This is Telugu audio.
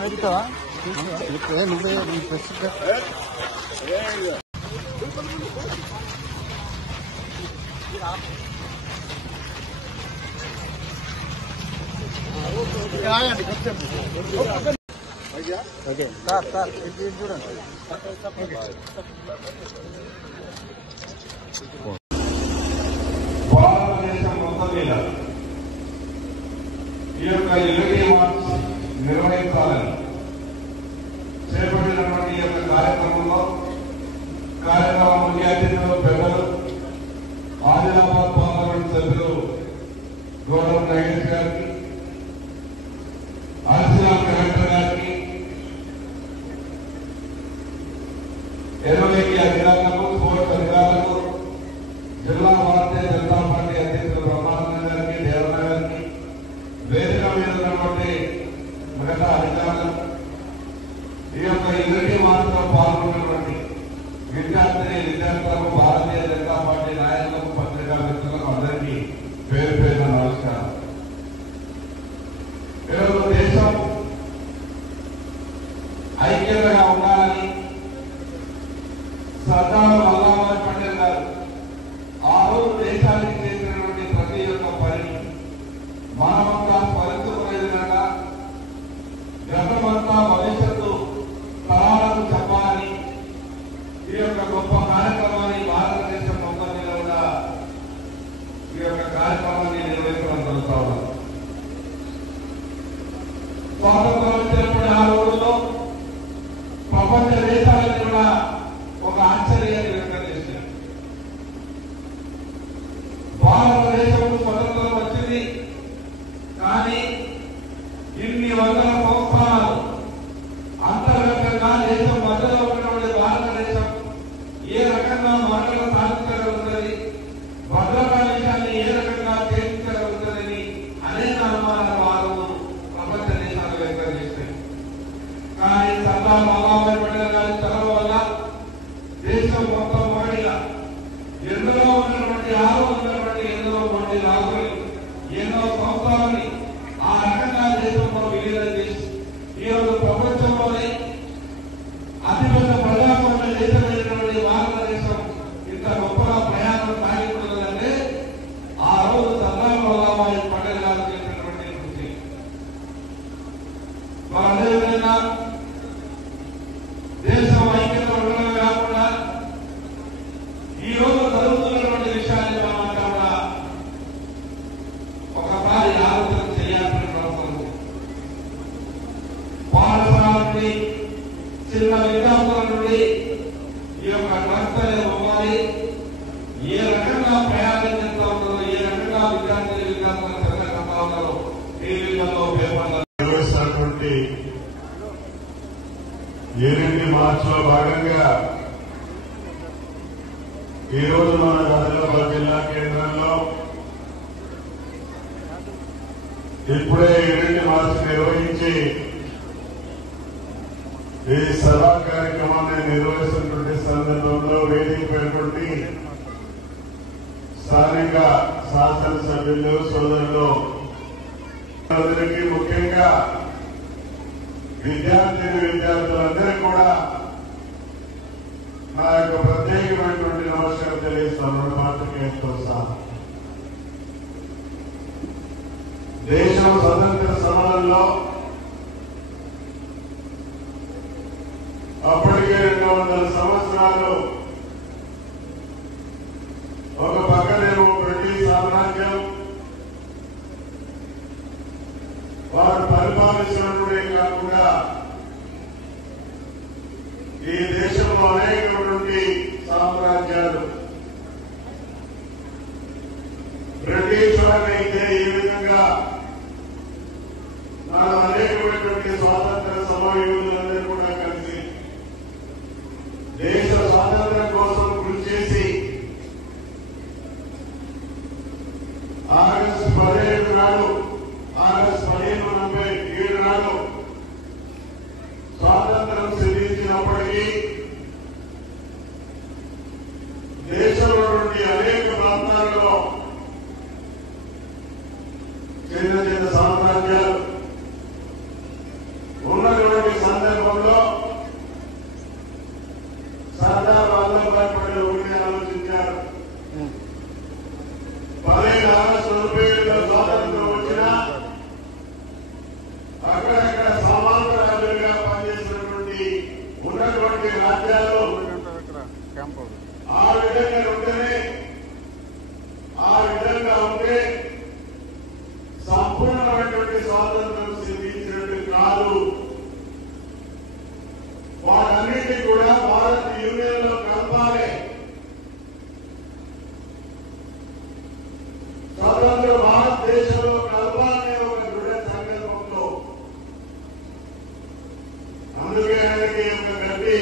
వెళ్తావా నువ్వే ఓకే సార్ సార్ చూడండి. భారతదేశం మొత్తం మీద ఈ యొక్క యూనిటీ మార్చ్ నిర్వహించాలని చేపట్టినటువంటి ఈ యొక్క కార్యక్రమంలో ముఖ్య అతిథులు పెద్దలు ఆదిలాబాద్ పార్లమెంట్ సభ్యులు గౌరవ నాగేష్ గారికి, ఆర్సీఆర్ కలెక్టర్ గారికి, ఎమ్మెల్యేకి అధికారులకు, స్పోర్ట్స్ అధికారులకు, జిల్లా భారతీయ జనతా పార్టీ అధ్యక్షులు బ్రహ్మానంద గారికి, దేవన్న గారికి, వేదిక మీద ఉన్నటువంటి మిగతా అధికారులకు, ఈ యొక్క యూనిటీ మార్చ్లో పాల్గొన్నటువంటి విద్యార్థులకు, భారతీయ జనతా పార్టీ నాయకులకు, పత్రికా మిత్రులకు అందరికీ పేరు పేరున నమస్కారం. ఈరోజు దేశం ఐక్యతగా ఉండాలని సర్దార్ వల్లభాయ్ పటేల్ గారు ఆ రోజు దేశానికి చేసినటువంటి ప్రతి ఒక్క పని మనమంతా పరిస్థితుల విధంగా గతమంతా భవిష్యత్తు తరాలకు చెప్పాలని ఈ యొక్క గొప్ప కార్యక్రమాన్ని భారతదేశం మొత్తం మీద కూడా ఈ యొక్క కార్యక్రమాన్ని నిర్వహించడం జరుగుతూ ఉన్నారు. స్వాతంత్రం వచ్చినప్పుడు ఆ రోజుల్లో ప్రపంచ దేశాలను కూడా ఒక ఆశ్చర్యాన్ని వ్యక్తం చేశారు. భారతదేశం స్వతంత్రం వచ్చింది, కానీ ఇన్ని వందల సంవత్సరాలు అంతర్గతంగా దేశం మధ్యలో ఉన్నటువంటి భారతదేశం ఏ రకంగా మార్గం సాధించగలుగుతుంది, భద్రతా విషయాన్ని ఏ రకంగా చేయించగలుగుతుందని అనేక అనుమానాలు ఆ రోజు ప్రపంచ దేశాలు వ్యక్తం చేశాయి. కానీ సర్దార్ వల్లభాయ్ పటేల్ గారి చొరవ వల్ల దేశం మొత్తం ఒకటిగా ఎందులో ఉన్నటువంటి ఎందులో మంది రాజులు ఎన్నో సంవత్సరాలని ఆ రకంగా దేశంలో విలీనం చేసి ఈరోజు ప్రపంచంలోనే అతిపెద్ద ప్రజాస్వామ్య దేశమైనటువంటి భారతదేశం ఇంత గొప్పగా ప్రయాణం సాగిపోతుందంటే ఆ రోజు సర్దార్ వల్లభాయ్ పటేల్ గారు చేసినటువంటి కృషి. అదేవిధంగా దేశం ఐక్యత ఉండడమే కాకుండా ఈ రోజు జరుగుతున్నటువంటి విషయాన్ని మనమంతా కూడా ఒకసారి ఆలోచన చేయాల్సిన అవసరం ఉంది. పాఠశాల నుండి చిన్న విద్యార్థుల నుండి ఈ యొక్క డ్రగ్స్ అనేది అవ్వాలి, ఏ రకంగా ప్రయాణం చేస్తూ ఉన్నారో, ఏ రకంగా విద్యార్థులు చదవకుండా ఉన్నారో టీవీలలో పేపర్లలో నిర్వహిస్తున్నటువంటి యూనిటీ మార్చ్ లో భాగంగా ఈ రోజు మన ఆదిలాబాద్ జిల్లా కేంద్రంలో ఇప్పుడే యూనిటీ మార్చ్ నిర్వహించి ఈ సభా కార్యక్రమాన్ని నిర్వహిస్తున్నటువంటి సందర్భంలో వేదికైనటువంటి స్థానిక శాసనసభ్యులు సోదరులు అందరికీ, ముఖ్యంగా విద్యార్థులందరికీ కూడా నా యొక్క ప్రత్యేకమైనటువంటి నమస్కారం తెలియజేస్తున్నాను. పాత్రికేయులతో సహా దేశం స్వతంత్ర సమరంలో అప్పటికే 200 సంవత్సరాలు ఒక పక్కనేమో బ్రిటిష్ సామ్రాజ్యం వారు పరిపాలించినప్పుడే కాకుండా ఈ దేశంలో అనేకటువంటి సామ్రాజ్యాలు బ్రిటిష్ వారినైతే ఈ విధంగా మనం అనేకమైనటువంటి స్వాతంత్ర సమరయోధులందరూ కూడా కలిసి దేశ స్వాతంత్ర్యం కోసం కృషి చేసి ఆగస్టు 15 నాడు అందుకే ఆయనకి ఒక గట్టి